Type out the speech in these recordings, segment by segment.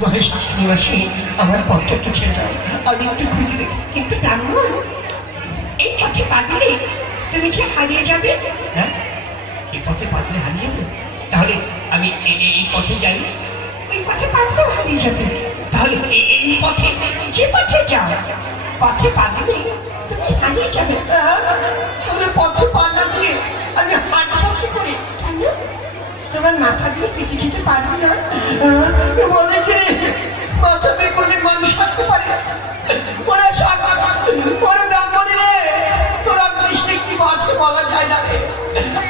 দহে শাস্ত্রী মাসে আমার পথটা একটু ছেড়ে দাও, আমি একটু খুঁজে দেখি। কিন্তু ব্রাহ্মণ, এই পথে পা দিলে তুমি যে হারিয়ে যাবে। হ্যাঁ, এই পথে পা দিলে হারিয়ে যাবে? তাহলে আমি এই পথে যাই। ওই পথে পা দিলেও হারিয়ে যাবে। তাহলে এই পথে, যে পথে যাও, পথে পা দিলে তুমি হারিয়ে যাবে। তাহলে পথে পা না দিয়ে আমি হাঁটবো কি করে? কেন? তোমার মাথা দিয়ে পেটে যেতে পারবে না। বলে যে মাথা দিয়ে কোনো মানুষ হাঁটতে পারে। ওরা ওরা ব্রাহ্মণী রে, তোরা দৃষ্টি কি আছে বলা যায় না রে।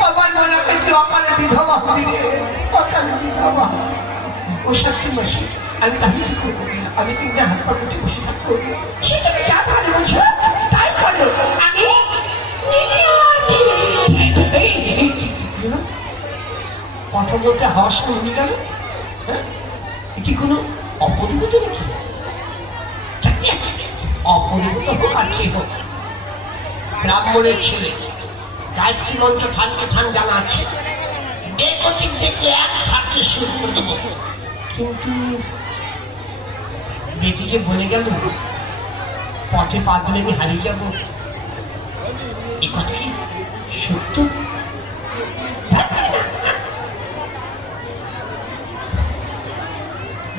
আমার মনে হয় তুই অকালে বিধবা হবি রে, অকালে বিধবা। ও শাশুড়ি মাসি, আমি তাহলে কি করবো? আমি তিনটে হাত পা গুটি বসে থাকবো? সে তুমি যা ভালো বোঝো তাই করো। আমি কথা বলতে হাওয়া শুনে গেল। হ্যাঁ, কি কোনো অপরিবত নাকি? অপরিবত হোক আর চেয়ে হোক, ব্রাহ্মণের ছেলে, গায়ত্রী মন্ত্র থান জানা আছে। বেগতিক দেখলে এক খাচ্ছে শুরু করে দেবো। কিন্তু বেটি যে বলে গেল পথে পা দিলে আমি হারিয়ে যাবো, এ কথা কি সত্য?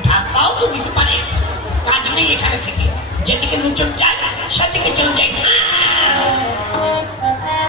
ধাপাও তো দিতে পারে, কাজ নেই এখানে থেকে। যেদিকে লোকজন যায় সেদিকে চলে যায়।